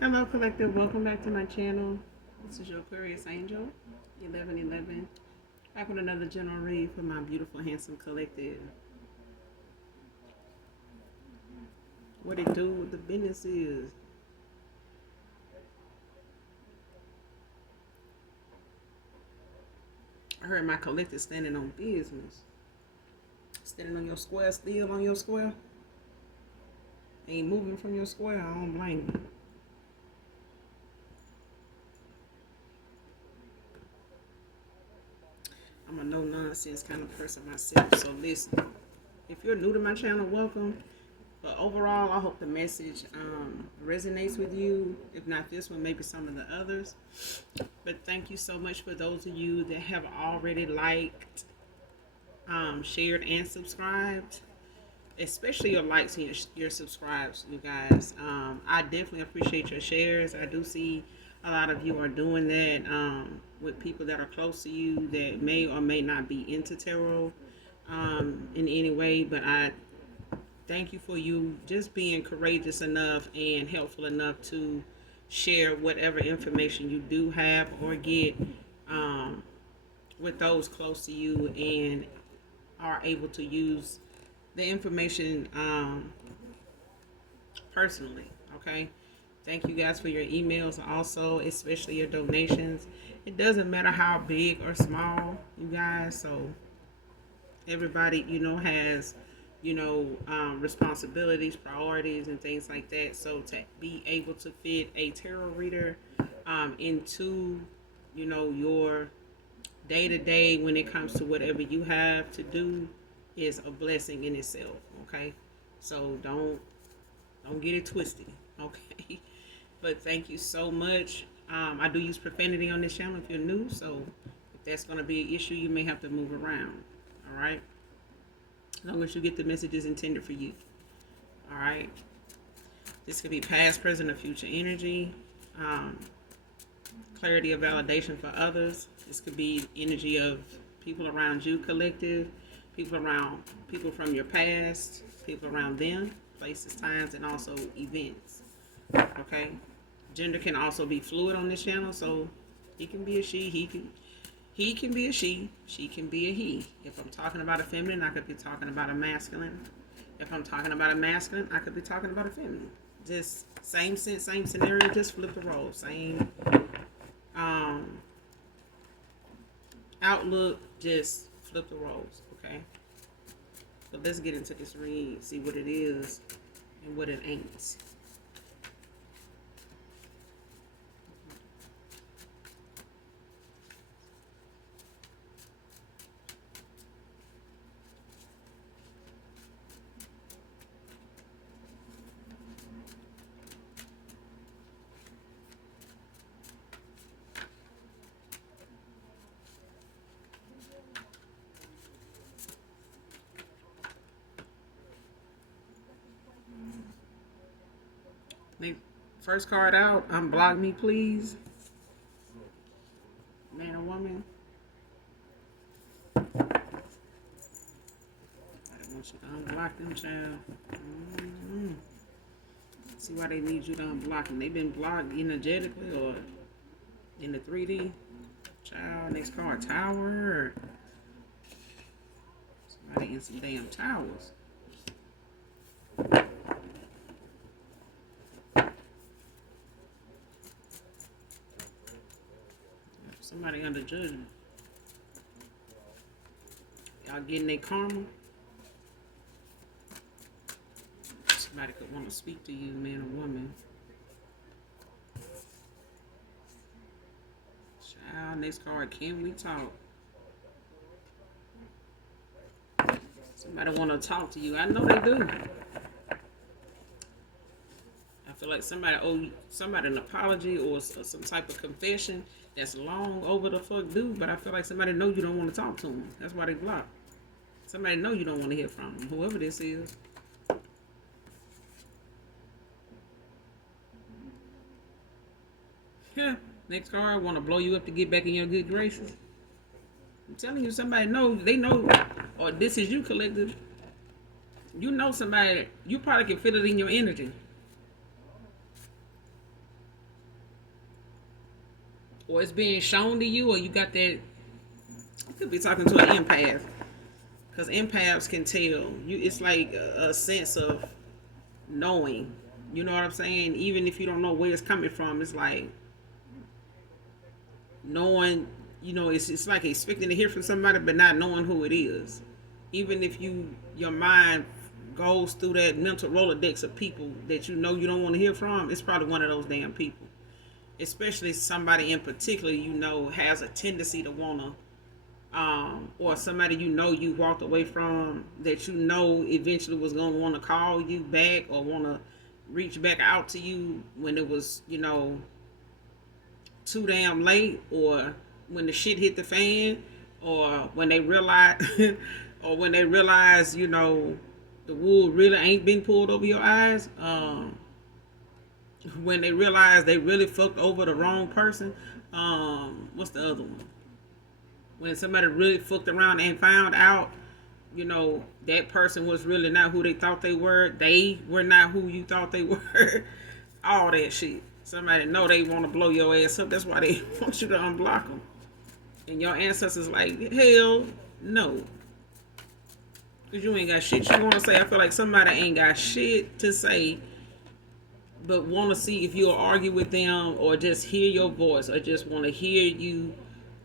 Hello, collective. Welcome back to my channel. This is your Aquarius Angel, 1111. Back with another general read for my beautiful, handsome collective. What it do, what the business is. I heard my collective standing on business. Standing on your square, still on your square. Ain't moving from your square. I don't blame you. I'm a no-nonsense kind of person myself. So listen, if you're new to my channel, welcome. But overall, I hope the message resonates with you. If not this one, maybe some of the others. But thank you so much for those of you that have already liked, shared, and subscribed. Especially your likes and your subscribes, you guys. I definitely appreciate your shares. I do see a lot of you are doing that with people that are close to you that may or may not be into tarot in any way. But I thank you for you just being courageous enough and helpful enough to share whatever information you do have or get with those close to you and are able to use the information personally. Okay, thank you guys for your emails, also especially your donations. It doesn't matter how big or small, you guys. So everybody, has responsibilities, priorities, and things like that. So to be able to fit a tarot reader into your day to day when it comes to whatever you have to do is a blessing in itself. Okay, so don't get it twisted. Okay, but thank you so much. I do use profanity on this channel if you're new, so if that's going to be an issue, you may have to move around. All right, as long as you get the messages intended for you. All right, this could be past, present, or future energy. Clarity of validation for others. This could be energy of people around you, collective, people from your past, people around them, places, times, and also events. Okay, gender can also be fluid on this channel, so he can be a she, he can be a she can be a he. If I'm talking about a feminine, I could be talking about a masculine. If I'm talking about a masculine, I could be talking about a feminine. Just same sense, same scenario, just flip the role. Same outlook, just flip the roles. Okay, so let's get into this read, see what it is and what it ain't. First card out, unblock me please. Man or woman. I want you to unblock them, child. See why they need you to unblock them. They've been blocked energetically or in the 3D. Child, next card, tower. Somebody in some damn towers. Somebody under judgment. Y'all getting their karma. Somebody could want to speak to you, man or woman. Child, next card, can we talk? Somebody want to talk to you. I know they do. I feel like somebody owe somebody an apology or some type of confession that's long over the fuck due, but I feel like somebody know you don't want to talk to them. That's why they block. Somebody know you don't want to hear from them, whoever this is. Yeah, next card, want to blow you up to get back in your good graces. I'm telling you, somebody know, they know, or this is you, collective. You know somebody, you probably can feel it in your energy. or it's being shown to you, or you got that. You could be talking to an empath, because empaths can tell you. It's like a sense of knowing. You know what I'm saying? Even if you don't know where it's coming from, it's like knowing. It's like expecting to hear from somebody, but not knowing who it is. Even if your mind goes through that mental rolodex of people that you don't want to hear from, it's probably one of those damn people. Especially somebody in particular has a tendency to want to, or somebody you walked away from that eventually was going to want to call you back or want to reach back out to you when it was too damn late, or when the shit hit the fan, or when they realize the wool really ain't been pulled over your eyes, when they realize they really fucked over the wrong person. What's the other one? When somebody really fucked around and found out, that person was really not who they thought they were. They were not who you thought they were. All that shit. Somebody know they want to blow your ass up. That's why they want you to unblock them. And your ancestors like, hell no. Because you ain't got shit you want to say. I feel like somebody ain't got shit to say, but want to see if you'll argue with them, or just hear your voice, or just want to hear you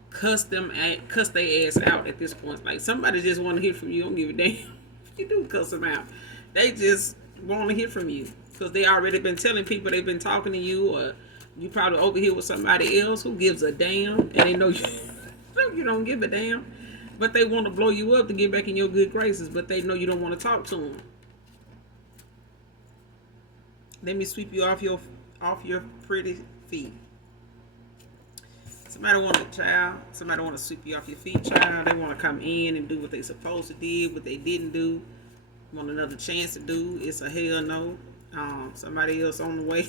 cuss their ass out at this point. Like, somebody just want to hear from you. Don't give a damn if you do cuss them out. They just want to hear from you, because they already been telling people they've been talking to you, or you probably over here with somebody else who gives a damn, and they know you don't give a damn, but they want to blow you up to get back in your good graces, but they know you don't want to talk to them. Let me sweep you off your pretty feet. Somebody want to sweep you off your feet, child. They want to come in and do what they supposed to do, what they didn't do. Want another chance to do. It's a hell no. Somebody else on the way.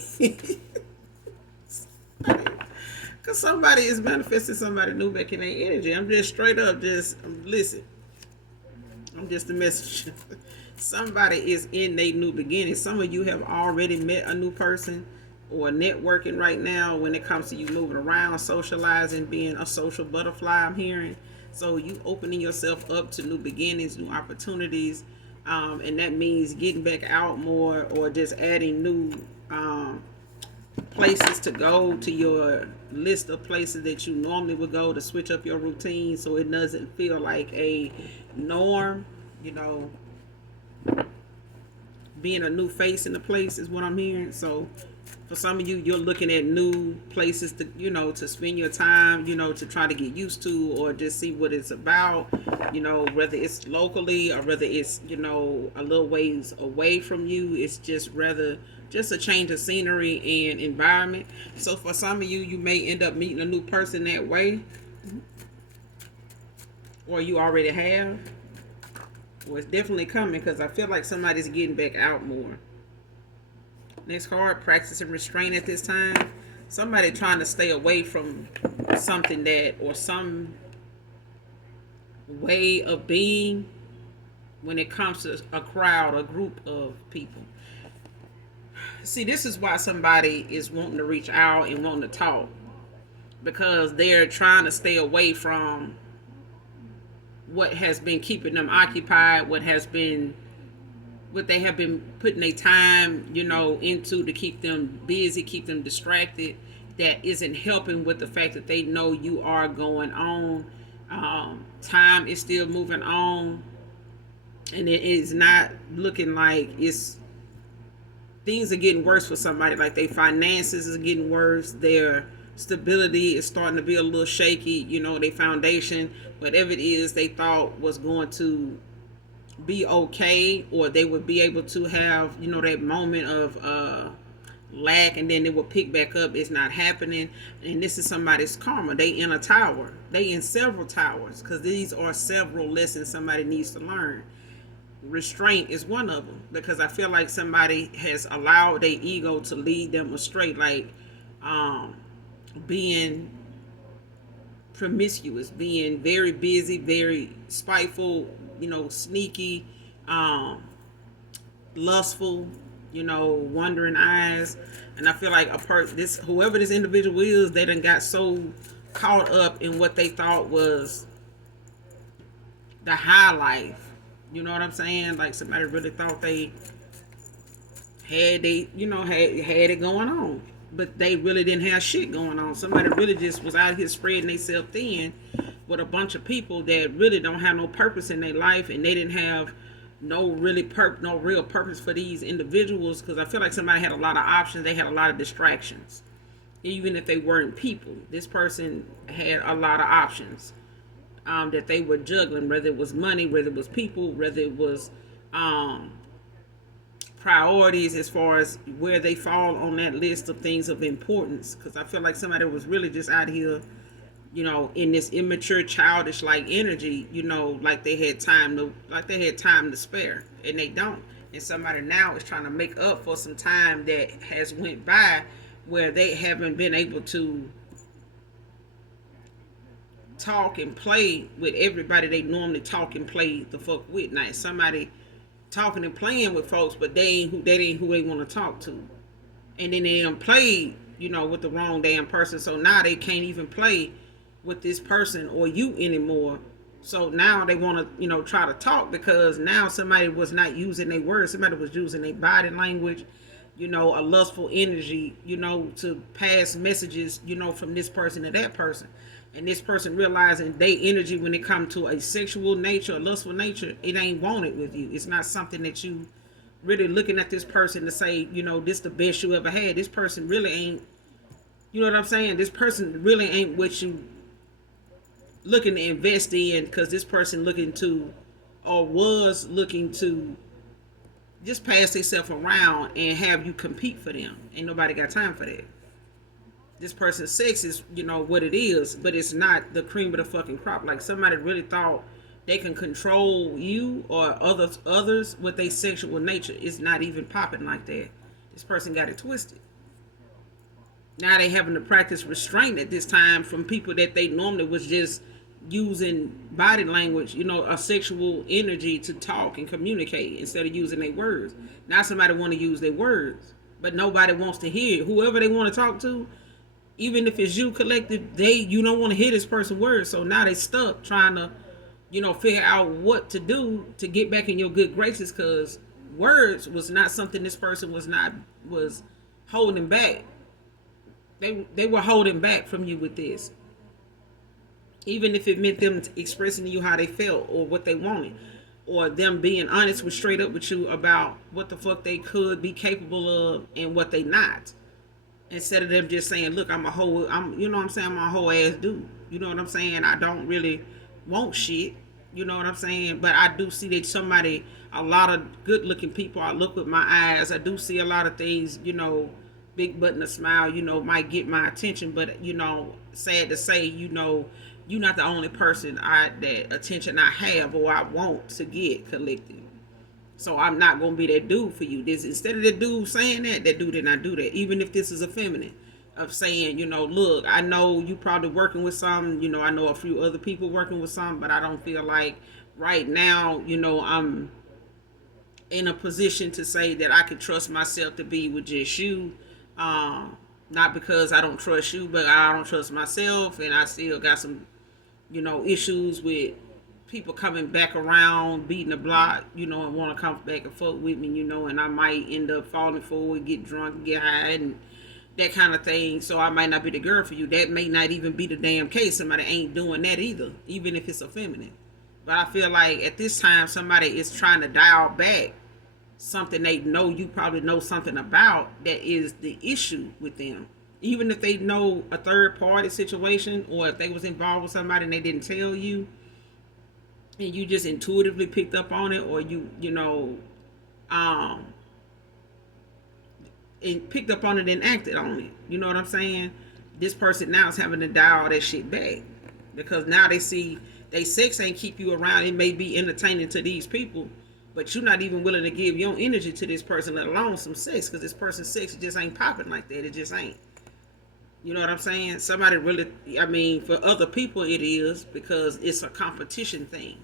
Because somebody is manifesting somebody new back in their energy. I'm just straight up, listen. I'm just a messenger. Somebody is in their new beginning. Some of you have already met a new person, or networking right now when it comes to you moving around, socializing, being a social butterfly, I'm hearing. So you opening yourself up to new beginnings, new opportunities, and that means getting back out more, or just adding new places to go to your list of places that you normally would go, to switch up your routine so it doesn't feel like a norm. Being a new face in the place is what I'm hearing. So for some of you, you're looking at new places to to spend your time, to try to get used to, or just see what it's about, whether it's locally or whether it's a little ways away from you. It's just a change of scenery and environment. So for some of you, you may end up meeting a new person that way, or you already have. Well, it's definitely coming, because I feel like somebody's getting back out more. Next card, practicing restraint at this time. Somebody trying to stay away from something or some way of being when it comes to a crowd, a group of people. See, this is why somebody is wanting to reach out and wanting to talk, because they're trying to stay away from what has been keeping them occupied, what they have been putting their time, into, to keep them busy, keep them distracted. That isn't helping with the fact that they know you are going on. Time is still moving on, and it is not looking like things are getting worse for somebody. Like, their finances is getting worse. Their stability is starting to be a little shaky. Their foundation, whatever it is they thought was going to be okay, or they would be able to have that moment of lack, and then it will pick back up. It's not happening, and this is somebody's karma. They in a tower. They in several towers, because these are several lessons somebody needs to learn. Restraint is one of them, because I feel like somebody has allowed their ego to lead them astray, like being promiscuous, being very busy, very spiteful, sneaky, lustful, wandering eyes. And I feel like whoever this individual is, they done got so caught up in what they thought was the high life. You know what I'm saying? Like somebody really thought they had it going on, but they really didn't have shit going on. Somebody really just was out here spreading themselves thin with a bunch of people that really don't have no purpose in their life, and they didn't have no real purpose for these individuals. Because I feel like somebody had a lot of options. They had a lot of distractions, even if they weren't people. This person had a lot of options that they were juggling, whether it was money, whether it was people, whether it was priorities as far as where they fall on that list of things of importance. Because I feel like somebody was really just out here, in this immature, childish like energy, like they had time to spare, and they don't. And somebody now is trying to make up for some time that has went by where they haven't been able to talk and play with everybody they normally talk and play the fuck with. Now somebody talking and playing with folks, but they ain't who they want to talk to, and then they done played, with the wrong damn person. So now they can't even play with this person or you anymore. So now they want to, try to talk, because now somebody was not using their words. Somebody was using their body language, a lustful energy, to pass messages, from this person to that person. And this person realizing they energy, when it comes to a sexual nature, a lustful nature, it ain't wanted with you. It's not something that you really looking at this person to say, this the best you ever had. This person really ain't, you know what I'm saying? This person really ain't what you looking to invest in, because this person looking to, or was looking to, just pass themselves around and have you compete for them. Ain't nobody got time for that. This person's sex is, what it is, but it's not the cream of the fucking crop. Like somebody really thought they can control you or others with their sexual nature. It's not even popping like that. This person got it twisted. Now they having to practice restraint at this time from people that they normally was just using body language, a sexual energy to talk and communicate instead of using their words. Now somebody want to use their words, but nobody wants to hear it. Whoever they want to talk to, even if it's you collective, you don't want to hear this person's words. So now they stuck trying to, figure out what to do to get back in your good graces, because words was not something this person was holding back. They were holding back from you with this. Even if it meant them expressing to you how they felt or what they wanted, or them being honest straight up with you about what the fuck they could be capable of and what they not. Instead of them just saying, look, I'm a whole ass dude. You know what I'm saying? I don't really want shit. You know what I'm saying? But I do see that a lot of good looking people, I look with my eyes. I do see a lot of things, big button, a smile, might get my attention. But, sad to say, you're not the only person that attention I have or I want to get collective. So I'm not going to be that dude for you. Instead of the dude saying that dude did not do that. Even if this is a feminine of saying, look, I know you probably working with some, I know a few other people working with some, but I don't feel like right now, I'm in a position to say that I can trust myself to be with just you. Not because I don't trust you, but I don't trust myself, and I still got some, issues with people coming back around, beating the block, and want to come back and fuck with me, and I might end up falling forward, get drunk, get high, and that kind of thing. So I might not be the girl for you. That may not even be the damn case. Somebody ain't doing that either, even if it's a feminine. But I feel like at this time, somebody is trying to dial back something they know you probably know something about that is the issue with them. Even if they know a third party situation, or if they was involved with somebody and they didn't tell you, and you just intuitively picked up on it, or and picked up on it and acted on it. You know what I'm saying? This person now is having to dial that shit back, because now they see they sex ain't keep you around. It may be entertaining to these people, but you're not even willing to give your energy to this person, let alone some sex, because this person's sex just ain't popping like that. It just ain't. You know what I'm saying? Somebody really, for other people it is, because it's a competition thing.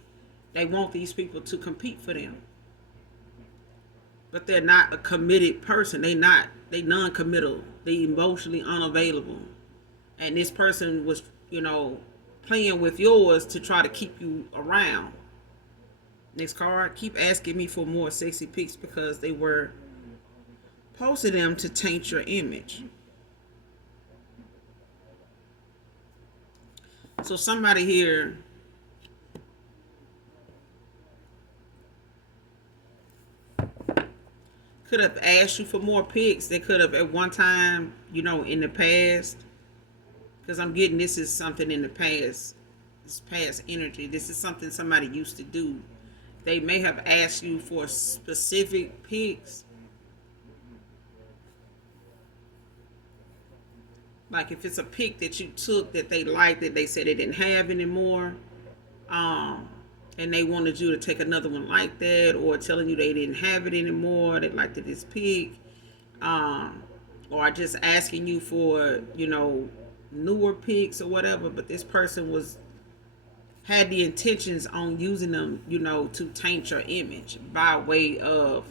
They want these people to compete for them. But they're not a committed person. They non-committal. They emotionally unavailable. And this person was you know, playing with yours to try to keep you around. Next card, keep asking me for more sexy pics because they were posting them to taint your image. So somebody here could have asked you for more pics. They could have at one time, you know, in the past. Because I'm getting this is something in the past. This past energy. This is something somebody used to do. They may have asked you for specific pics. Like if it's a pic that you took that they liked that they said they didn't have anymore. And they wanted you to take another one like that, or telling you they didn't have it anymore, they liked it this pic, or just asking you for, you know, newer pics or whatever. But this person had the intentions on using them, you know, to taint your image by way of,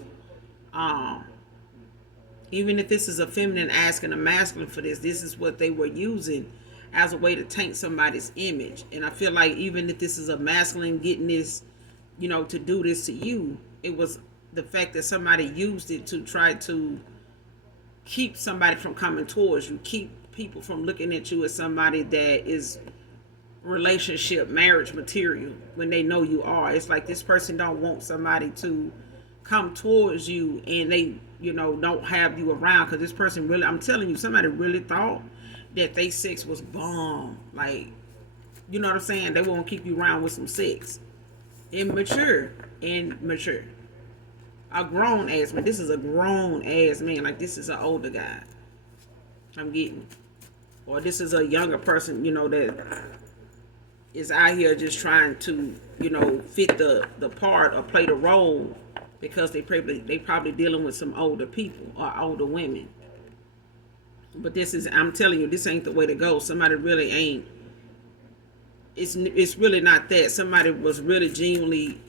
even if this is a feminine asking a masculine for this is what they were using as a way to taint somebody's image. And I feel like even if this is a masculine getting this, you know, to do this to you, it was the fact that somebody used it to try to keep somebody from coming towards you, keep people from looking at you as somebody that is relationship, marriage material when they know you are. It's like this person don't want somebody to come towards you and they, you know, don't have you around, because this person really, I'm telling you, somebody really thought that they sex was bomb. Like, you know what I'm saying? They won't keep you around with some sex. Immature. A grown ass man. This is a grown ass man. Like, this is an older guy. I'm getting. Or this is a younger person, you know, that is out here just trying to, you know, fit the part or play the role, because they probably dealing with some older people or older women. But this is, I'm telling you, this ain't the way to go. Somebody really ain't. It's really not that. Somebody was really genuinely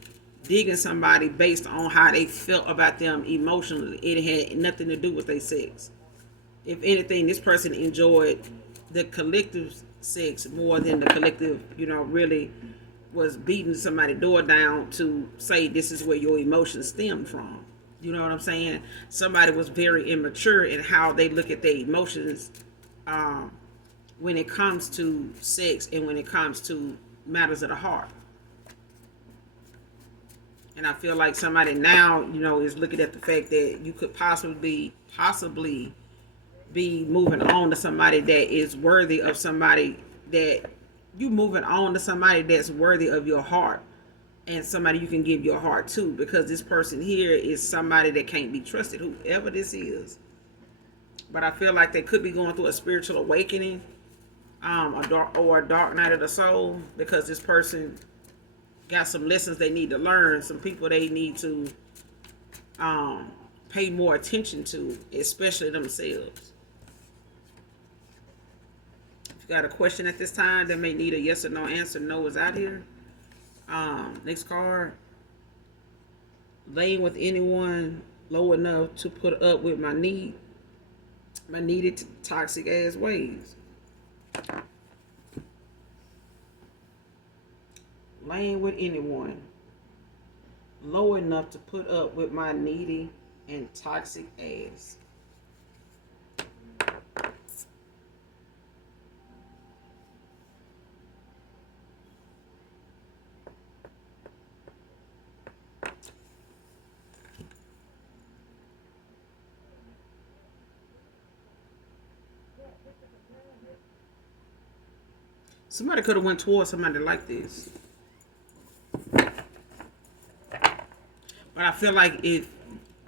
digging somebody based on how they felt about them emotionally. It had nothing to do with their sex. If anything, this person enjoyed the collective sex more than the collective, you know, really was beating somebody's door down to say this is where your emotions stem from. You know what I'm saying? Somebody was very immature in how they look at their emotions when it comes to sex and when it comes to matters of the heart. And I feel like somebody now, you know, is looking at the fact that you could possibly be moving on to somebody that is worthy of somebody, that you moving on to somebody that's worthy of your heart and somebody you can give your heart to, because this person here is somebody that can't be trusted, whoever this is. But I feel like they could be going through a spiritual awakening, a dark night of the soul, because this person got some lessons they need to learn, some people they need to pay more attention to, especially themselves. If you got a question at this time that may need a yes or no answer, no is out here. Next card. Laying with anyone low enough to put up with my needed toxic ass ways. Laying with anyone low enough to put up with my needy and toxic ass. Somebody could have went towards somebody like this. But I feel like if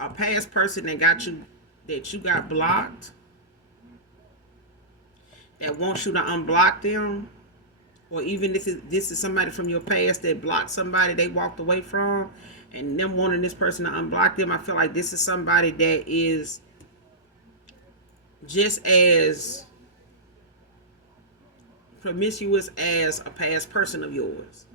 a past person that you got blocked, that wants you to unblock them, or even if this is somebody from your past that blocked somebody they walked away from, and them wanting this person to unblock them, I feel like this is somebody that is just as promiscuous as a past person of yours.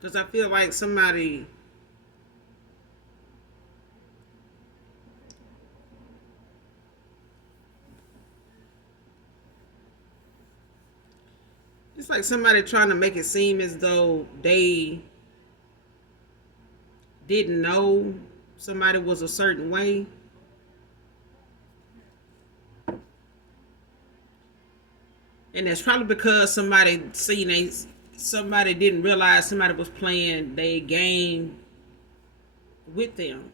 Because I feel like somebody, it's like somebody trying to make it seem as though they didn't know somebody was a certain way. And that's probably because somebody didn't realize somebody was playing their game with them.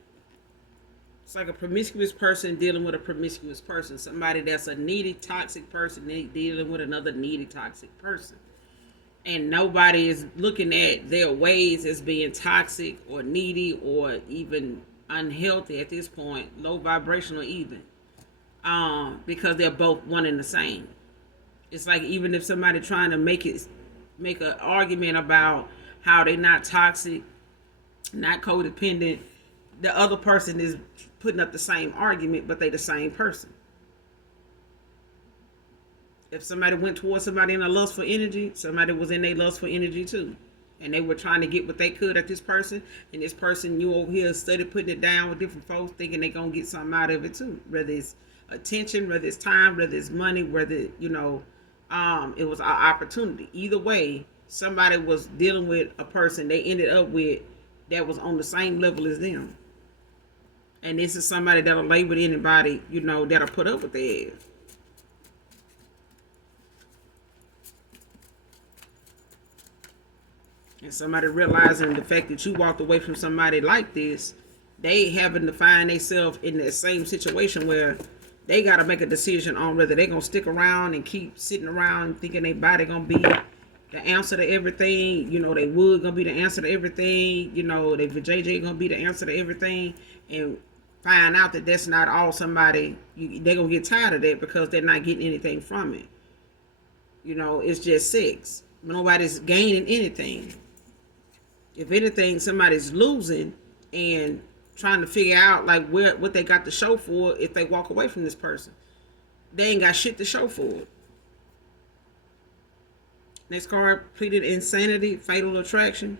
It's like a promiscuous person dealing with a promiscuous person. Somebody that's a needy, toxic person dealing with another needy, toxic person. And nobody is looking at their ways as being toxic or needy or even unhealthy at this point, low vibrational even, because they're both one and the same. It's like even if somebody trying to make an argument about how they're not toxic, not codependent, the other person is putting up the same argument, but they the same person. If somebody went towards somebody in a lust for energy, somebody was in their lust for energy too. And they were trying to get what they could at this person. And this person, you over here study putting it down with different folks, thinking they're going to get something out of it too. Whether it's attention, whether it's time, whether it's money, whether, it was an opportunity. Either way, somebody was dealing with a person they ended up with that was on the same level as them. And this is somebody that'll lay with anybody, that'll put up with their ass. And somebody realizing the fact that you walked away from somebody like this, they having to find themselves in the same situation where they got to make a decision on whether they're going to stick around and keep sitting around thinking their body going to be the answer to everything. They wood going to be the answer to everything. They JJ going to be the answer to everything. And find out that that's not all somebody, they're going to get tired of that because they're not getting anything from it. It's just sex. Nobody's gaining anything. If anything, somebody's losing and trying to figure out like what they got to show for it if they walk away from this person. They ain't got shit to show for it. Next card, pleaded insanity, fatal attraction.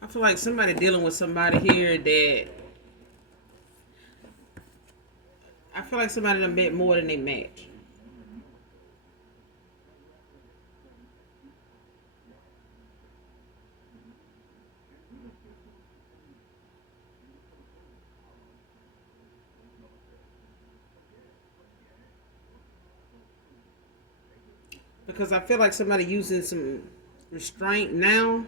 I feel like somebody dealing with somebody here that I feel like somebody done met more than they match. Because I feel like somebody using some restraint now.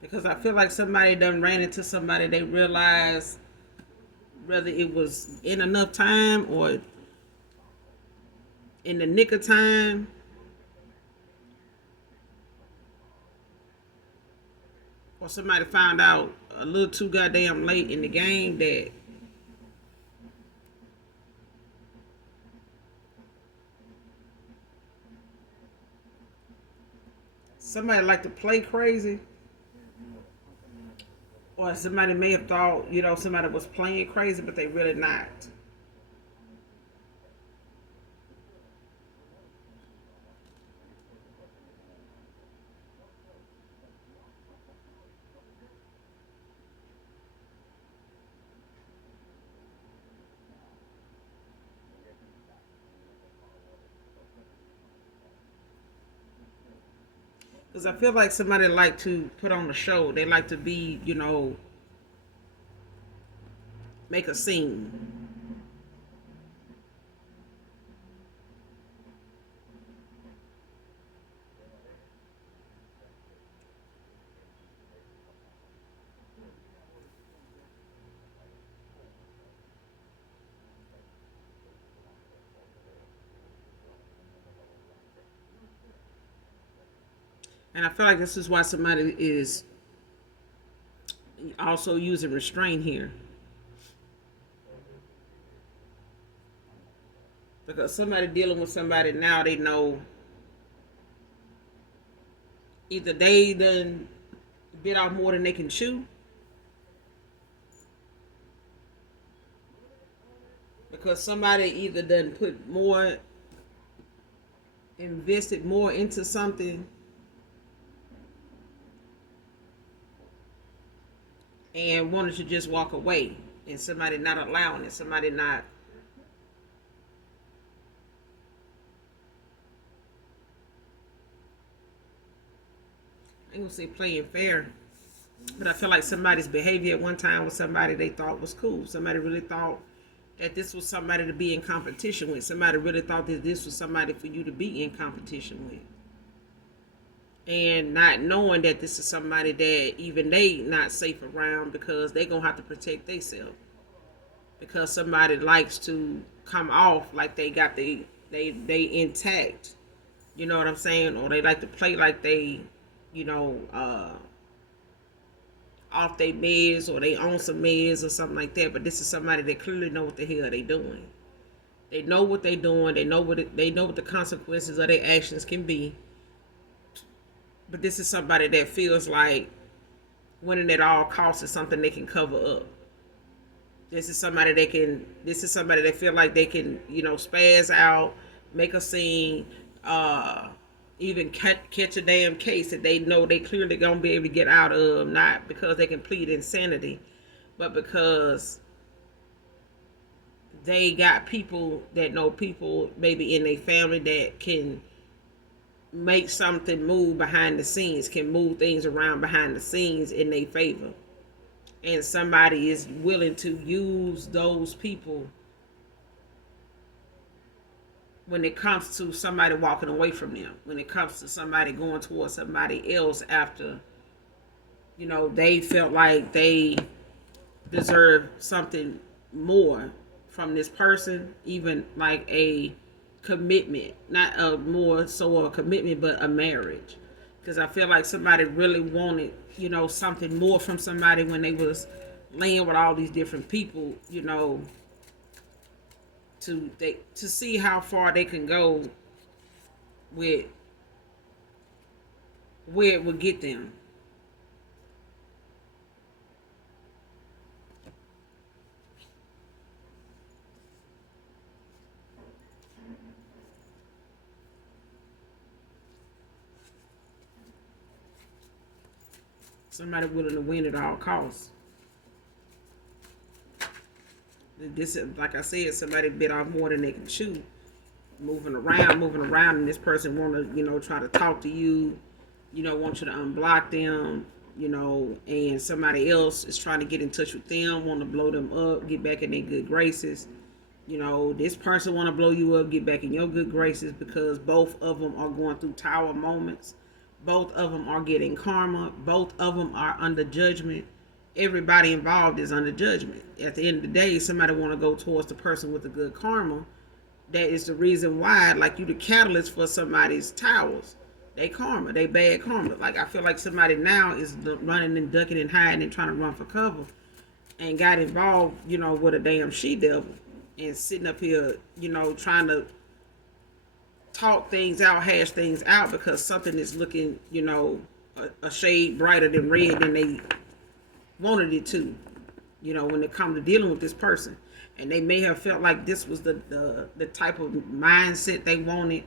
Because I feel like somebody done ran into somebody they realized whether it was in enough time or in the nick of time. Or somebody found out a little too goddamn late in the game that somebody like to play crazy. Or somebody may have thought, somebody was playing crazy, but they really not. Because I feel like somebody like to put on a show. They like to be, make a scene. And I feel like this is why somebody is also using restraint here. Because somebody dealing with somebody now, they know either they done bit off more than they can chew, because somebody either done put more, invested more into something, and wanted to just walk away, and somebody not allowing it, somebody not, I ain't gonna say playing fair, but I feel like somebody's behavior at one time was somebody they thought was cool. Somebody really thought that this was somebody to be in competition with. Somebody really thought that this was somebody for you to be in competition with. And not knowing that this is somebody that even they not safe around, because they gonna have to protect themselves. Because somebody likes to come off like they got they intact. You know what I'm saying? Or they like to play like they, you know, off their meds, or they own some meds or something like that. But this is somebody that clearly know what the hell they doing. They know what they doing. They know they know what the consequences of their actions can be. But this is somebody that feels like winning at all costs is something they can cover up. This is somebody they can. This is somebody that feel like they can, spaz out, make a scene, even catch a damn case that they know they clearly gonna be able to get out of, not because they can plead insanity, but because they got people that know people maybe in their family that can make something move behind the scenes, can move things around behind the scenes in their favor. And somebody is willing to use those people when it comes to somebody walking away from them, when it comes to somebody going towards somebody else after, they felt like they deserve something more from this person, even like a commitment, not a more so a commitment, but a marriage. Because I feel like somebody really wanted, something more from somebody when they was laying with all these different people, to see how far they can go with where it would get them. Somebody willing to win at all costs. This is, like I said, somebody bit off more than they can chew. Moving around, and this person want to, try to talk to you, want you to unblock them, and somebody else is trying to get in touch with them, want to blow them up, get back in their good graces. This person want to blow you up, get back in your good graces, because both of them are going through tower moments. Both of them are getting karma. Both of them are under judgment. Everybody involved is under judgment. At the end of the day, somebody want to go towards the person with the good karma. That is the reason why, like, you the catalyst for somebody's towers. They karma, they bad karma. Like, I feel like somebody now is running and ducking and hiding and trying to run for cover, and got involved, with a damn she devil, and sitting up here, trying to talk things out, hash things out, because something is looking, a shade brighter than red than they wanted it to, when it comes to dealing with this person. And they may have felt like this was the type of mindset they wanted,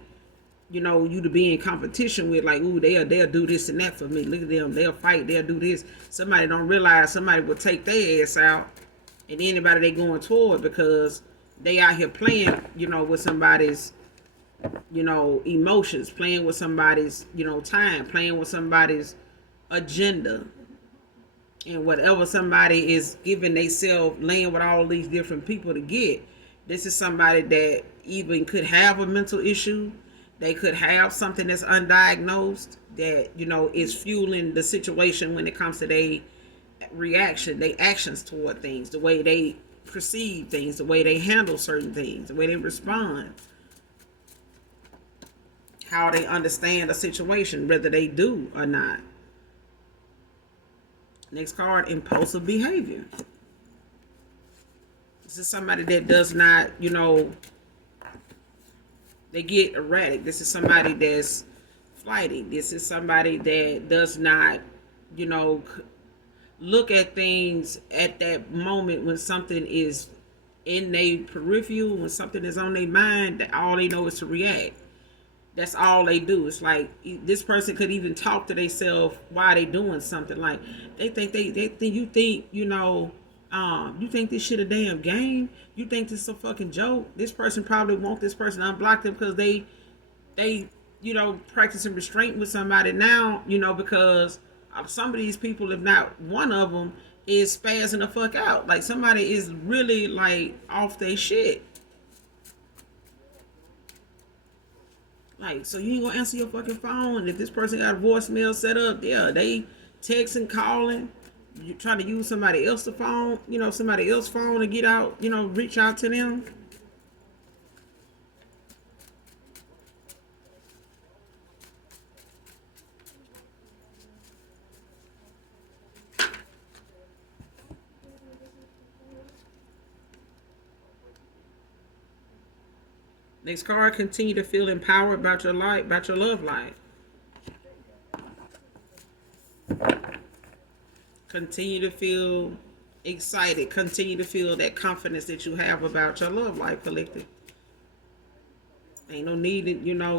you to be in competition with. Like, ooh, they'll do this and that for me. Look at them, they'll fight, they'll do this. Somebody don't realize somebody will take their ass out, and anybody they going toward, because they out here playing, with somebody's emotions, playing with somebody's, time, playing with somebody's agenda, and whatever somebody is giving themselves, laying with all these different people to get. This is somebody that even could have a mental issue. They could have something that's undiagnosed that, is fueling the situation when it comes to their reaction, their actions toward things, the way they perceive things, the way they handle certain things, the way they respond, how they understand a situation, whether they do or not. Next card, impulsive behavior. This is somebody that does not, they get erratic. This is somebody that's flighty. This is somebody that does not, look at things at that moment when something is in their peripheral, when something is on their mind, that all they know is to react. That's all they do. It's like this person could even talk to themselves while they doing something. Like they think you think, you think this shit a damn game. You think this is a fucking joke. This person probably want this person to unblock them because they practicing restraint with somebody now, because some of these people, if not one of them, is spazzing the fuck out. Like somebody is really like off their shit. Like, so you ain't gonna answer your fucking phone. If this person got a voicemail set up, yeah, they texting, calling. You trying to use somebody else's phone, somebody else's phone to get out, reach out to them. Next card, continue to feel empowered about your life, about your love life. Continue to feel excited. Continue to feel that confidence that you have about your love life, collective. Ain't no need,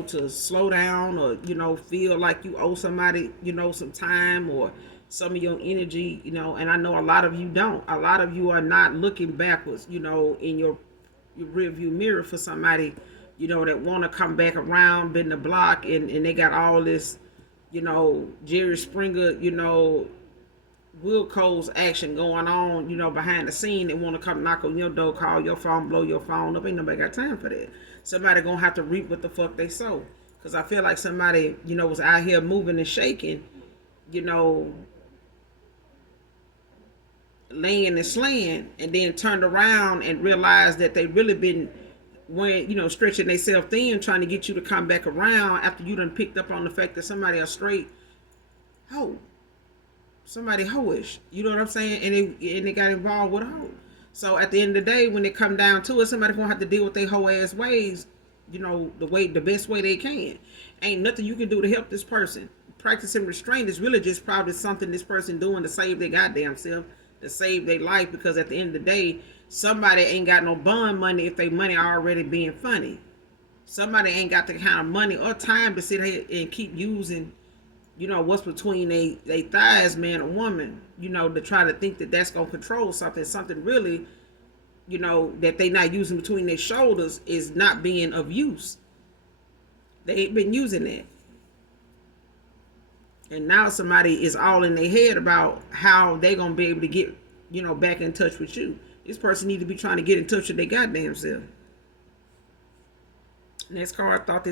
to slow down or, feel like you owe somebody, some time or some of your energy, and I know a lot of you don't. A lot of you are not looking backwards, in your rearview mirror for somebody, that want to come back around, bend the block, and they got all this, Jerry Springer, Wilco's action going on, behind the scene. They want to come knock on your door, call your phone, blow your phone up. Ain't nobody got time for that. Somebody gonna have to reap what the fuck they sow. Because I feel like somebody, was out here moving and shaking, laying and slaying, and then turned around and realized that they really been stretching themselves thin, trying to get you to come back around after you done picked up on the fact that somebody are straight hoe. Somebody hoish. You know what I'm saying? And they got involved with a hoe. So at the end of the day, when it come down to it, somebody gonna have to deal with their hoe ass ways, the best way they can. Ain't nothing you can do to help this person. Practicing restraint is really just probably something this person doing to save their goddamn self, to save their life, because at the end of the day, somebody ain't got no bond money if they money already being funny. Somebody ain't got the kind of money or time to sit here and keep using, what's between they thighs, man or woman, to try to think that that's gonna control something really, that they not using between their shoulders is not being of use. They ain't been using that. And now somebody is all in their head about how they gonna be able to get, back in touch with you. This person need to be trying to get in touch with their goddamn self. Next card, thought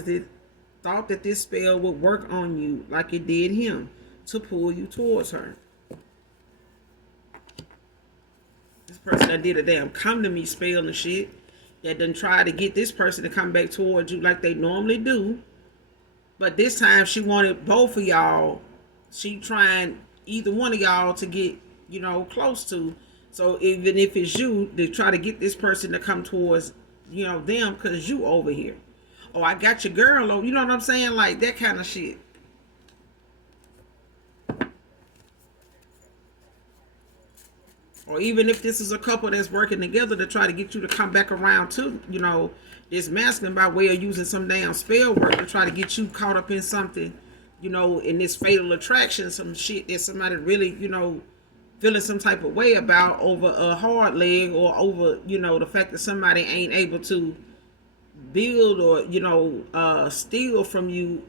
that this spell would work on you like it did him to pull you towards her. This person that did a damn come to me spell and shit, that done try to get this person to come back towards you like they normally do. But this time she wanted both of y'all. She trying either one of y'all to get, close to. So even if it's you, to try to get this person to come towards, them, because you over here. Oh, I got your girl. Oh, you know what I'm saying? Like that kind of shit. Or even if this is a couple that's working together to try to get you to come back around to, this masculine by way of using some damn spell work to try to get you caught up in something, in this fatal attraction, some shit that somebody really, feeling some type of way about over a hard leg, or over, the fact that somebody ain't able to, build or steal from you,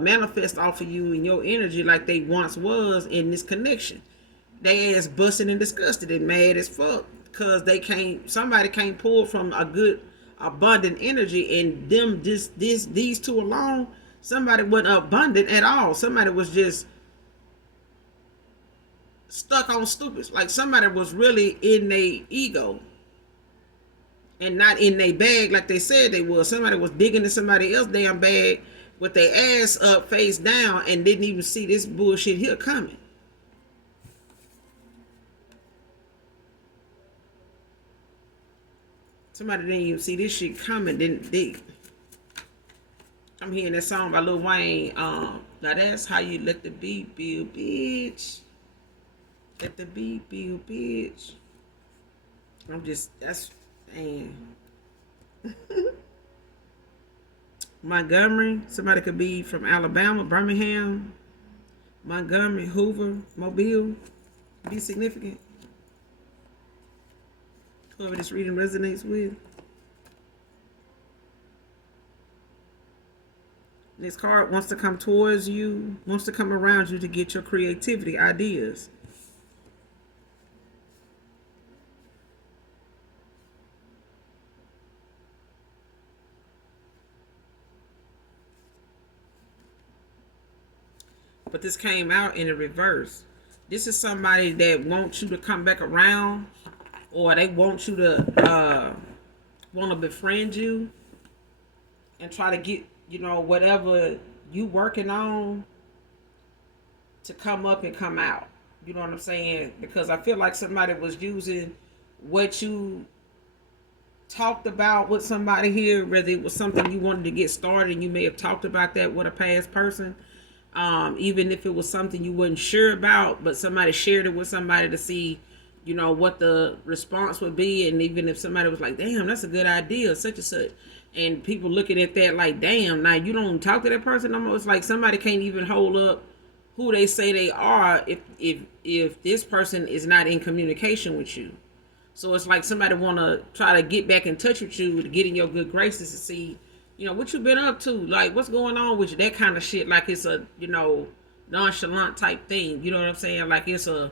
manifest off of you and your energy like they once was in this connection. They ass busting and disgusted and mad as fuck because somebody can't pull from a good abundant energy, and them these two alone, somebody wasn't abundant at all. Somebody was just stuck on stupid. Like somebody was really in their ego and not in their bag like they said they was. Somebody was digging in somebody else's damn bag with their ass up, face down, and didn't even see this bullshit here coming. Somebody didn't even see this shit coming. Didn't they? I'm hearing that song by Lil Wayne. Now that's how you let the beat build, bitch. Let the beat build, bitch. Man. Montgomery. Somebody could be from Alabama, Birmingham, Montgomery, Hoover, Mobile. Be significant. Whoever this reading resonates with. This card wants to come towards you, wants to come around you to get your creativity, ideas. But this came out in the reverse. This is somebody that wants you to come back around, or they want you to want to befriend you and try to get, whatever you working on to come up and come out. You know what I'm saying? Because I feel like somebody was using what you talked about with somebody here, whether it was something you wanted to get started and you may have talked about that with a past person. Even if it was something you wasn't sure about, but somebody shared it with somebody to see, what the response would be. And even if somebody was like, damn, that's a good idea, such and such. And people looking at that like, damn, now you don't talk to that person no more. It's like somebody can't even hold up who they say they are if this person is not in communication with you. So it's like somebody want to try to get back in touch with you to get in your good graces to see, what you been up to, like what's going on with you, that kind of shit. Like it's a, nonchalant type thing. You know what I'm saying? Like it's a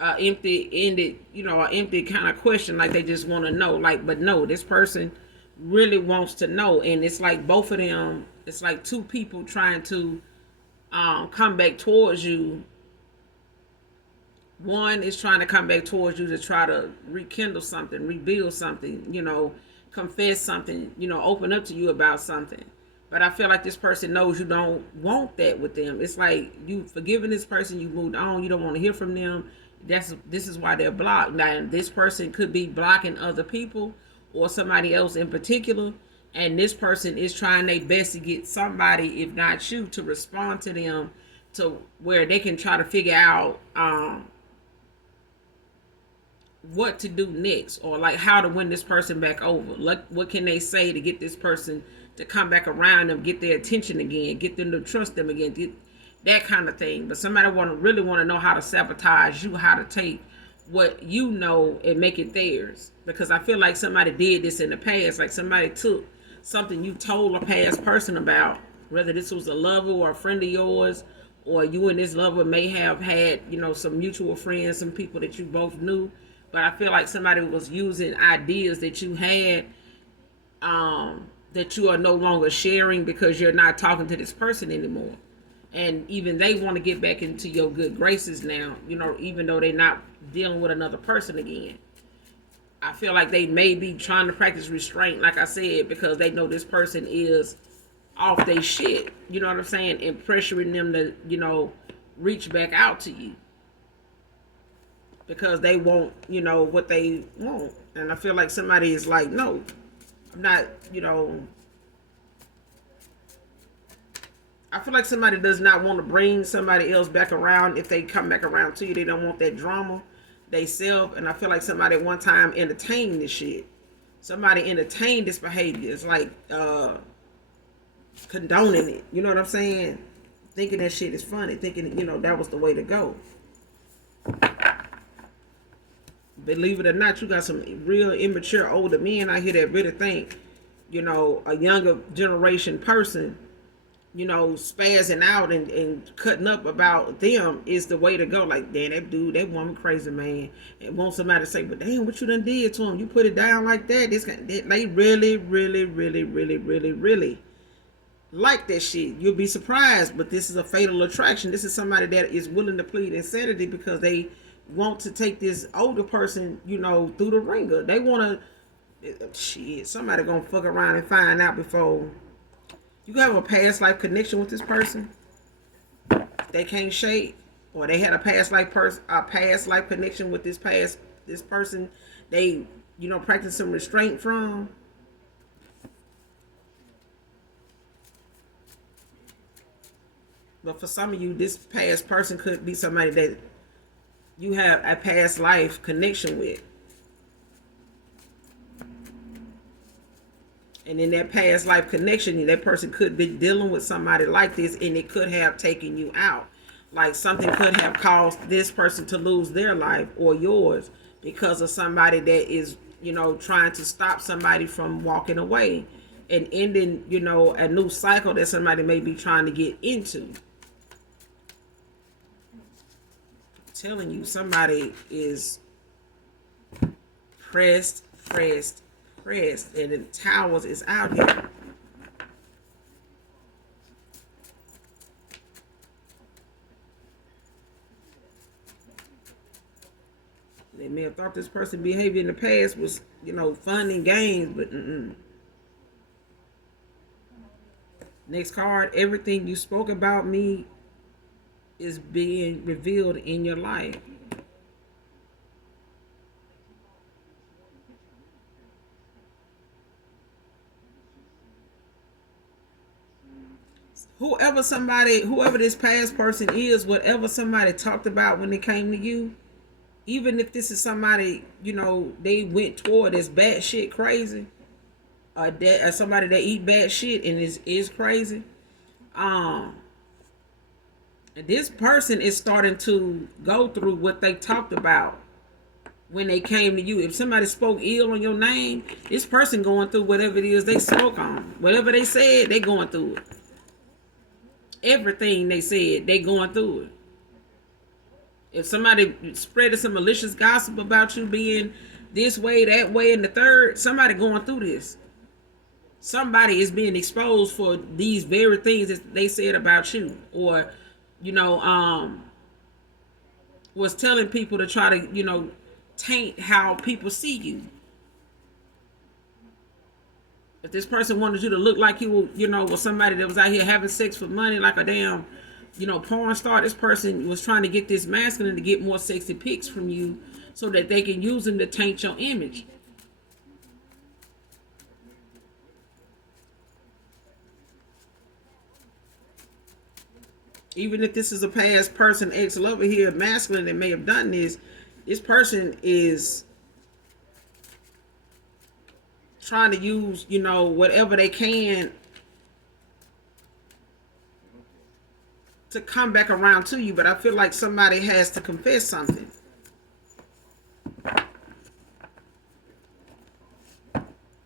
empty-ended, an empty kind of question. Like they just want to know. Like, but no, this person really wants to know, and it's like both of them. It's like two people trying to come back towards you. One is trying to come back towards you to try to rekindle something, rebuild something, confess something, open up to you about something. But I feel like this person knows you don't want that with them. It's like you forgiven this person, you moved on, you don't want to hear from them. This is why they're blocked. Now this person could be blocking other people or somebody else in particular, and this person is trying their best to get somebody, if not you, to respond to them to where they can try to figure out what to do next, or like how to win this person back over. Like what can they say to get this person to come back around them, get their attention again, get them to trust them again, get that kind of thing. But somebody really want to know how to sabotage you, how to take what you know and make it theirs. Because I feel like somebody did this in the past. Like somebody took something you told a past person about, whether this was a lover or a friend of yours, or you and this lover may have had, some mutual friends, some people that you both knew. But I feel like somebody was using ideas that you had that you are no longer sharing because you're not talking to this person anymore. And even they want to get back into your good graces now, even though they're not dealing with another person again. I feel like they may be trying to practice restraint, like I said, because they know this person is off their shit, you know what I'm saying? And pressuring them to, reach back out to you. Because they want, what they want. And I feel like somebody is like, no, I'm not, I feel like somebody does not want to bring somebody else back around. If they come back around to you, they don't want that drama they self. And I feel like somebody at one time entertained this shit. Somebody entertained this behavior. It's like condoning it. You know what I'm saying? Thinking that shit is funny. Thinking, that was the way to go. Believe it or not, you got some real immature older men out here that really think a younger generation person, spazzing out and cutting up about them is the way to go. Like, damn, that dude, that woman crazy, man. And want somebody to say, but damn, what you done did to him? You put it down like that. They really, really, really, really, really, really like that shit. You'll be surprised, but this is a fatal attraction. This is somebody that is willing to plead insanity because they want to take this older person, through the ringer. They want to, shit, somebody gonna fuck around and find out before. You have a past life connection with this person they can't shake, or they had a past life connection with this person they practice some restraint from. But for some of you, this past person could be somebody that you have a past life connection with. And in that past life connection, that person could be dealing with somebody like this, and it could have taken you out. Like, something could have caused this person to lose their life or yours because of somebody that is, trying to stop somebody from walking away and ending, a new cycle that somebody may be trying to get into. I'm telling you, somebody is pressed, and the towers is out here. They may have thought this person's behavior in the past was, fun and games, but Next card, everything you spoke about me is being revealed in your life. Whoever this past person is, whatever somebody talked about when they came to you, even if this is somebody, they went toward as bad shit crazy, or somebody that eat bad shit and is crazy, this person is starting to go through what they talked about when they came to you. If somebody spoke ill on your name, this person going through whatever it is they spoke on. Whatever they said, they going through it. Everything they said, they going through it. If somebody spreaded some malicious gossip about you being this way, that way, and the third, somebody going through this. Somebody is being exposed for these very things that they said about you, or was telling people to try to taint how people see you. If this person wanted you to look like you was somebody that was out here having sex for money, like a damn porn star, this person was trying to get this masculine to get more sexy pics from you so that they can use them to taint your image. Even if this is a past person, ex-lover here, masculine, that may have done this person is trying to use, whatever they can to come back around to you. But I feel like somebody has to confess something.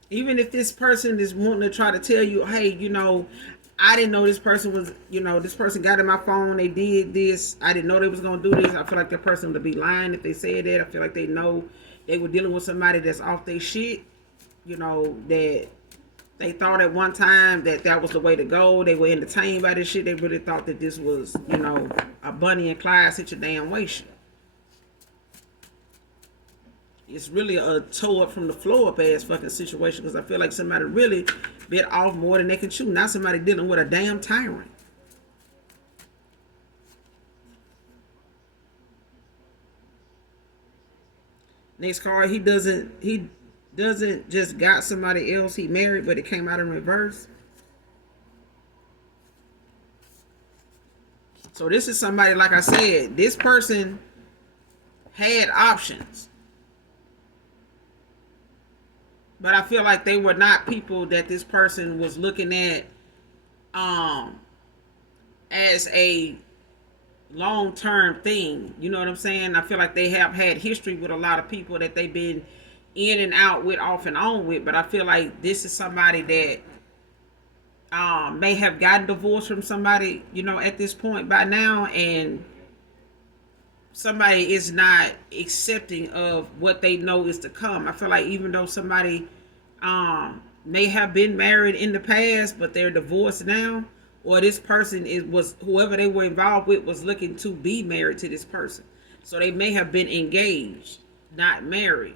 Even if this person is wanting to try to tell you, hey, I didn't know this person was, this person got in my phone, they did this, I didn't know they was going to do this. I feel like that person would be lying if they said that. I feel like they know they were dealing with somebody that's off their shit, that they thought at one time that was the way to go. They were entertained by this shit. They really thought that this was, a Bunny and Clyde sit your damn way shit. It's really a toe up from the floor up ass fucking situation, because I feel like somebody really bit off more than they can chew. Now somebody dealing with a damn tyrant. Next card, he doesn't just got somebody else he married, but it came out in reverse. So this is somebody, like I said, this person had options. But I feel like they were not people that this person was looking at as a long-term thing. You know what I'm saying? I feel like they have had history with a lot of people that they've been, in and out with, off and on with. But I feel like this is somebody that may have gotten divorced from somebody, at this point by now, and somebody is not accepting of what they know is to come. I feel like even though somebody may have been married in the past, but they're divorced now, or this person was whoever they were involved with was looking to be married to this person. So they may have been engaged, not married.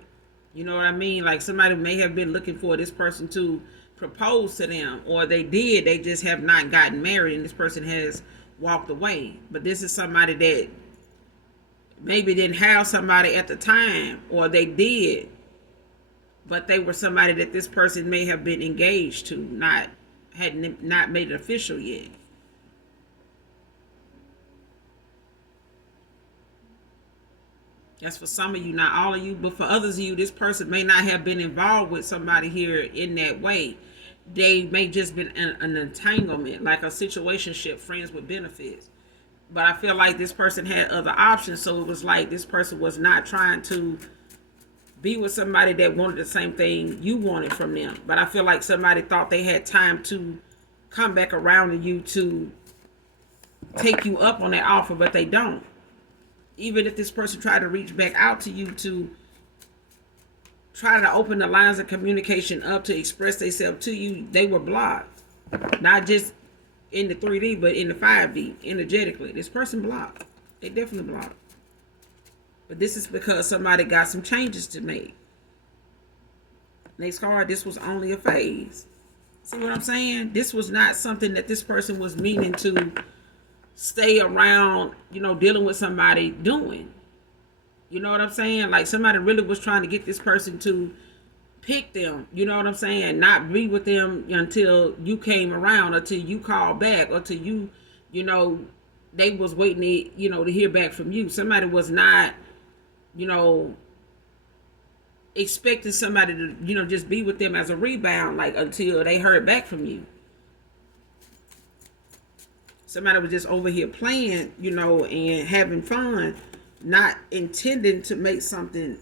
You know what I mean? Like somebody may have been looking for this person to propose to them, or they did, they just have not gotten married and this person has walked away. But this is somebody that maybe didn't have somebody at the time, or they did, but they were somebody that this person may have been engaged to, had not made it official yet. That's for some of you, not all of you, but for others of you, this person may not have been involved with somebody here in that way. They may just been an entanglement, like a situationship, friends with benefits. But I feel like this person had other options, so it was like this person was not trying to be with somebody that wanted the same thing you wanted from them. But I feel like somebody thought they had time to come back around to you to take you up on that offer, but they don't. Even if this person tried to reach back out to you to try to open the lines of communication up to express themselves to you, they were blocked. Not just in the 3D, but in the 5D, energetically. This person blocked. They definitely blocked. But this is because somebody got some changes to make. Next card, this was only a phase. See what I'm saying? This was not something that this person was meaning to stay around, dealing with somebody doing. You know what I'm saying? Like somebody really was trying to get this person to pick them, you know what I'm saying? Not be with them until you came around, until you called back, or till you, they was waiting to, to hear back from you. Somebody was not, expecting somebody to, just be with them as a rebound, like until they heard back from you. Somebody was just over here playing, and having fun, not intending to make something,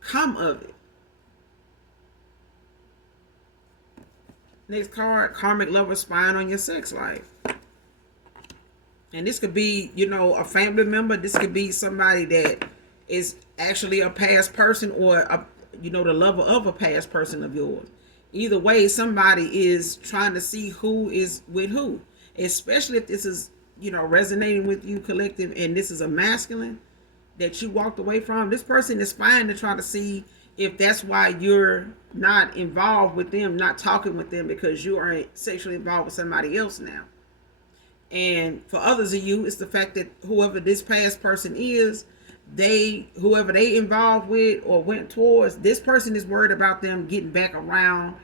come of it. Next card, karmic lover spying on your sex life. And this could be, a family member. This could be somebody that is actually a past person, or the lover of a past person of yours. Either way, somebody is trying to see who is with who, especially if this is, resonating with you, collective, and this is a masculine that you walked away from. This person is spying to try to see if that's why you're not involved with them, not talking with them, because you are sexually involved with somebody else now. And for others of you, it's the fact that whoever this past person is, whoever they involved with or went towards, this person is worried about them getting back around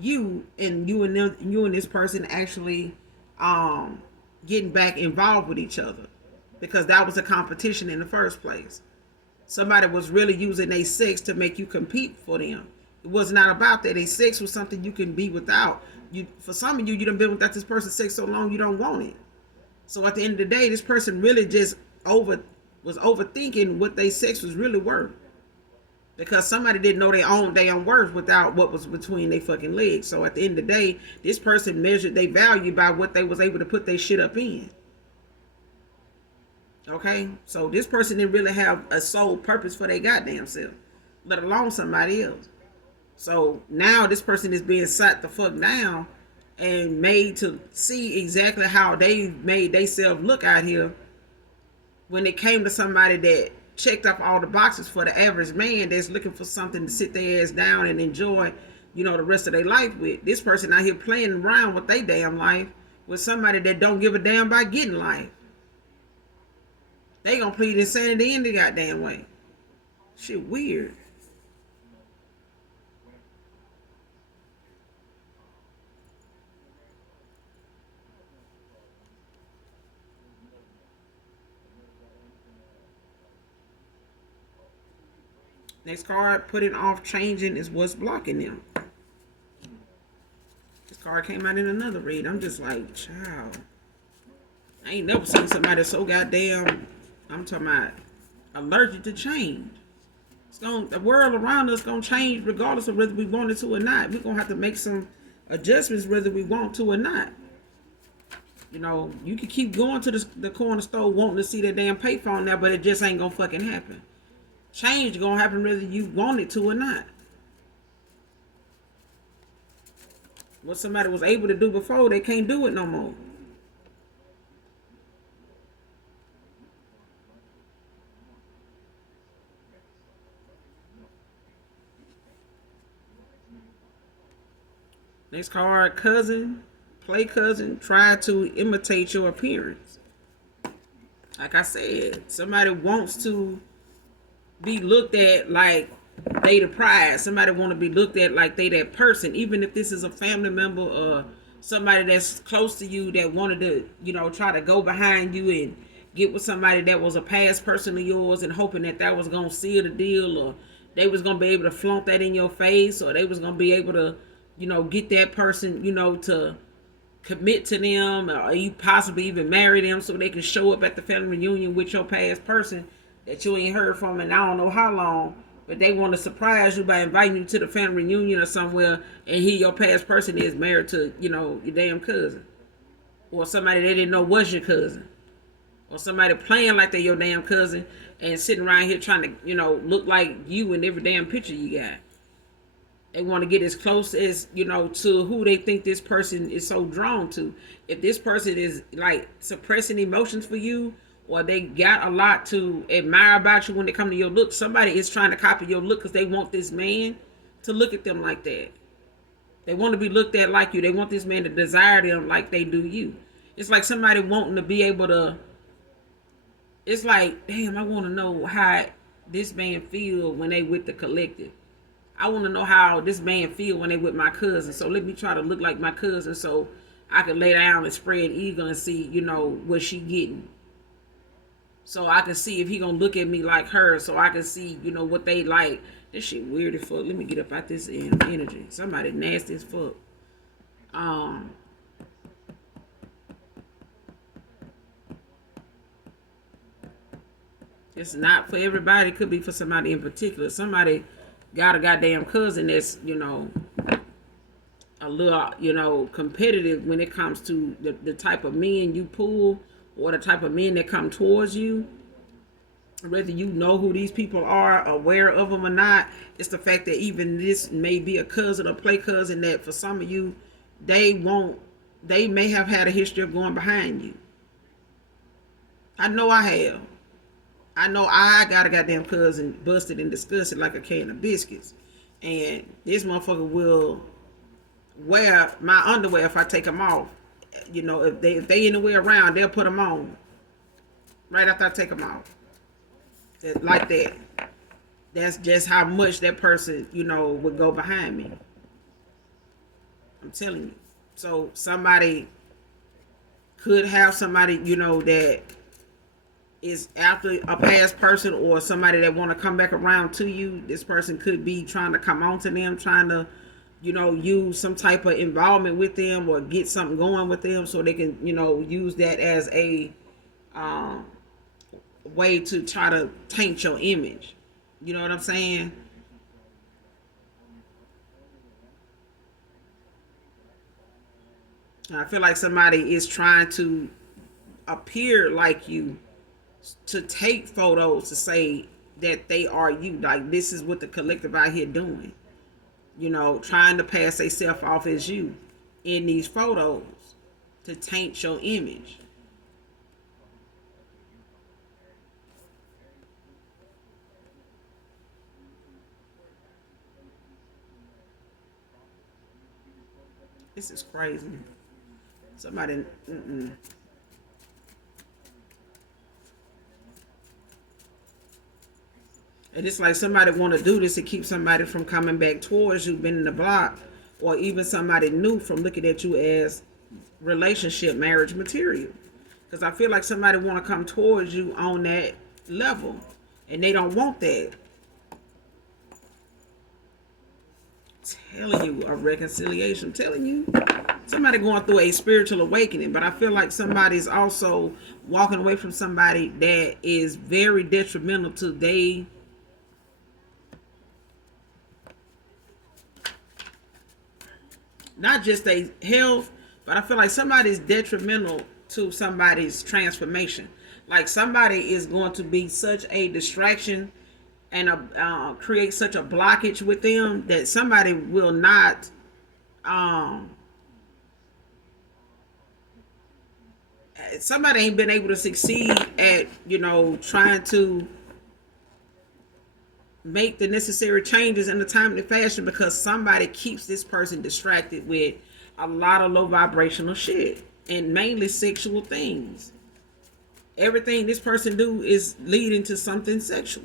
you, and you and this person actually getting back involved with each other, because that was a competition in the first place. Somebody was really using their sex to make you compete for them. It was not about that. Their sex was something you can be without. For some of you, you done been without this person's sex so long you don't want it. So at the end of the day, this person really just was overthinking what their sex was really worth, because somebody didn't know their own worth without what was between their fucking legs. So at the end of the day, this person measured their value by what they was able to put their shit up in. Okay, so this person didn't really have a sole purpose for their goddamn self, let alone somebody else. So now this person is being sat the fuck down and made to see exactly how they made themselves look out here when it came to somebody that checked off all the boxes for the average man that's looking for something to sit their ass down and enjoy, the rest of their life with. This person out here playing around with their damn life with somebody that don't give a damn about getting life. They gonna plead insanity in the goddamn way. Shit weird. Next card, putting off changing is what's blocking them. This card came out in another read. I'm just like, child. I ain't never seen somebody so goddamn, I'm talking about allergic to change. It's the world around us gonna change regardless of whether we want it to or not. We're gonna have to make some adjustments whether we want to or not. You know, you can keep going to the corner store wanting to see that damn payphone there, but it just ain't gonna fucking happen. Change gonna happen whether you want it to or not. What somebody was able to do before, they can't do it no more. Next card, cousin. Play cousin. Try to imitate your appearance. Like I said, somebody wants to be looked at like they the prize. Somebody want to be looked at like they that person. Even if this is a family member or somebody that's close to you that wanted to, you know, try to go behind you and get with somebody that was a past person of yours and hoping that that was going to seal the deal, or they was going to be able to flaunt that in your face, or they was going to be able to, you know, get that person, you know, to commit to them, or you possibly even marry them so they can show up at the family reunion with your past person that you ain't heard from in I don't know how long, but they want to surprise you by inviting you to the family reunion or somewhere, and here your past person is married to, you know, your damn cousin, or somebody they didn't know was your cousin, or somebody playing like they're your damn cousin and sitting around here trying to, you know, look like you in every damn picture you got. They want to get as close as, you know, to who they think this person is so drawn to. If this person is like suppressing emotions for you, or they got a lot to admire about you when they come to your look, somebody is trying to copy your look because they want this man to look at them like that. They want to be looked at like you. They want this man to desire them like they do you. It's like somebody wanting to be able to, it's like, damn, I want to know how this man feel when they with the collective. I want to know how this man feel when they with my cousin. So let me try to look like my cousin so I can lay down and spread eagle and see, you know, what she getting. So I can see if he gonna look at me like her. So I can see, you know, what they like. This shit weird as fuck. Let me get up out this energy. Somebody nasty as fuck. It's not for everybody. It could be for somebody in particular. Somebody got a goddamn cousin that's, you know, a little, you know, competitive when it comes to the type of men you pull or the type of men that come towards you. Whether you know who these people are, aware of them or not, it's the fact that even this may be a cousin or play cousin that for some of you, they may have had a history of going behind you. I know I have. I know I got a goddamn cousin busted and disgusted like a can of biscuits. And this motherfucker will wear my underwear if I take them off. You know, if they anywhere around, they'll put them on right after I take them off. Like that. That's just how much that person, you know, would go behind me. I'm telling you. So somebody could have somebody, you know, that is after a past person, or somebody that want to come back around to you. This person could be trying to come on to them, trying to, you know, use some type of involvement with them or get something going with them so they can, you know, use that as a way to try to taint your image. You know what I'm saying? I feel like somebody is trying to appear like you, to take photos to say that they are you. Like, this is what the collective out here doing. You know, trying to pass themselves off as you in these photos to taint your image. This is crazy. Somebody, And it's like somebody want to do this to keep somebody from coming back towards you, been in the block, or even somebody new from looking at you as relationship, marriage material. Because I feel like somebody want to come towards you on that level, and they don't want that. Telling you a reconciliation. I'm telling you, somebody going through a spiritual awakening. But I feel like somebody's also walking away from somebody that is very detrimental to not just their health, but I feel like somebody's detrimental to somebody's transformation. Like somebody is going to be such a distraction and create such a blockage with them that somebody will not um somebody ain't been able to succeed at, trying to make the necessary changes in a timely fashion because somebody keeps this person distracted with a lot of low vibrational shit and mainly sexual things. Everything this person do is leading to something sexual.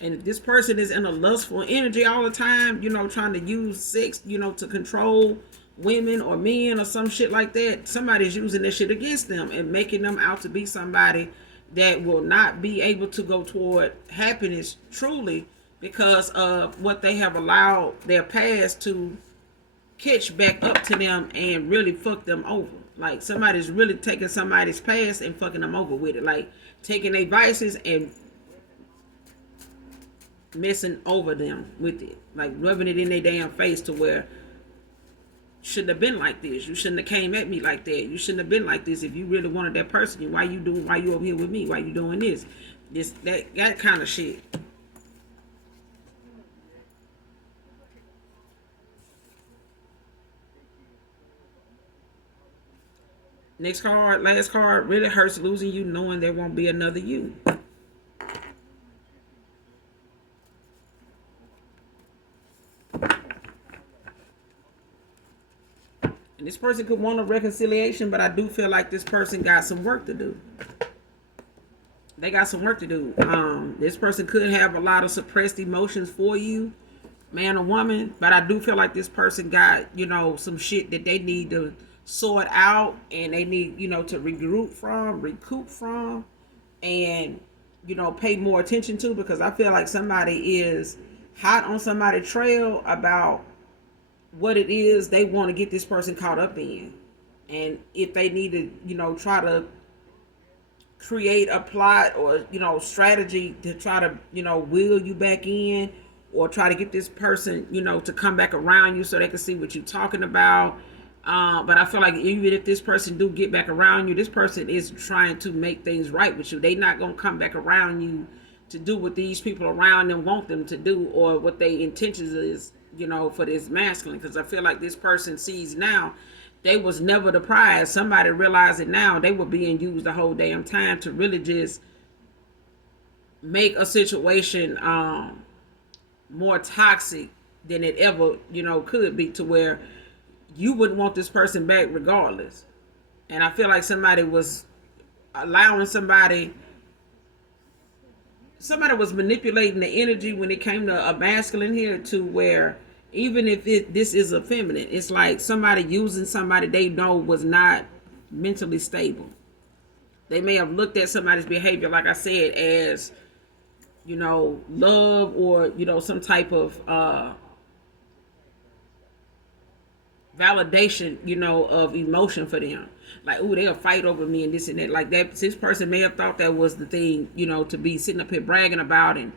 And if this person is in a lustful energy all the time, trying to use sex, to control women or men or some shit like that, somebody's using this shit against them and making them out to be somebody that will not be able to go toward happiness truly because of what they have allowed their past to catch back up to them and really fuck them over. Like somebody's really taking somebody's past and fucking them over with it. Like taking their vices and messing over them with it. Like rubbing it in their damn face to where shouldn't have been like this. You shouldn't have came at me like that. You shouldn't have been like this. If you really wanted that person, why you over here with me? Why you doing this? That kind of shit. Next card, last card, really hurts losing you knowing there won't be another you. And this person could want a reconciliation, but I do feel like this person got some work to do. They got some work to do. This person could have a lot of suppressed emotions for you, man or woman, but I do feel like this person got, some shit that they need to sort out and they need, to recoup from, and, pay more attention to, because I feel like somebody is hot on somebody's trail about what it is they want to get this person caught up in. And if they need to, try to create a plot or, strategy to try to, wheel you back in or try to get this person, to come back around you so they can see what you're talking about. But I feel like even if this person do get back around you, this person is trying to make things right with you. They not going to come back around you to do what these people around them want them to do or what their intentions is, for this masculine. Because I feel like this person sees now they was never the prize. Somebody realized it now. They were being used the whole damn time to really just make a situation more toxic than it ever, could be, to where you wouldn't want this person back regardless. And I feel like somebody was allowing somebody was manipulating the energy when it came to a masculine here, to where even if this is a feminine, it's like somebody using somebody they know was not mentally stable. They may have looked at somebody's behavior, like I said, as, love or, some type of validation, of emotion for them. Like, oh, they'll fight over me and this and that. Like that, this person may have thought that was the thing, to be sitting up here bragging about and,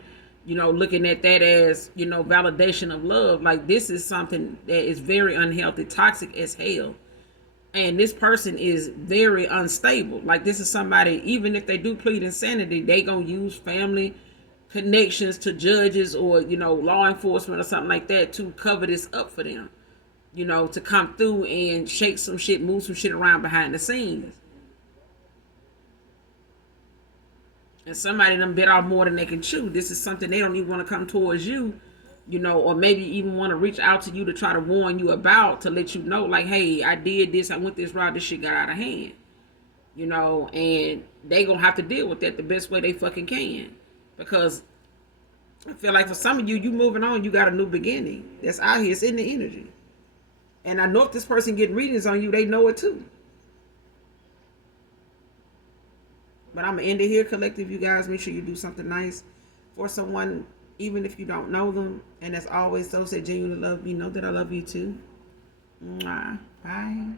looking at that as, validation of love. Like, this is something that is very unhealthy, toxic as hell. And this person is very unstable. Like, this is somebody, even if they do plead insanity, they gonna use family connections to judges or, law enforcement or something like that to cover this up for them. To come through and shake some shit, move some shit around behind the scenes. And somebody done bit off more than they can chew. This is something they don't even want to come towards you, or maybe even want to reach out to you to try to warn you about, to let you know, like, hey, I did this, I went this route, this shit got out of hand. And they gonna have to deal with that the best way they fucking can. Because I feel like for some of you, you moving on, you got a new beginning. That's out here, it's in the energy. And I know if this person getting readings on you, they know it too. But I'm going to end it here, collective. You guys, make sure you do something nice for someone, even if you don't know them. And as always, those that genuinely love you know that I love you too. Mwah. Bye.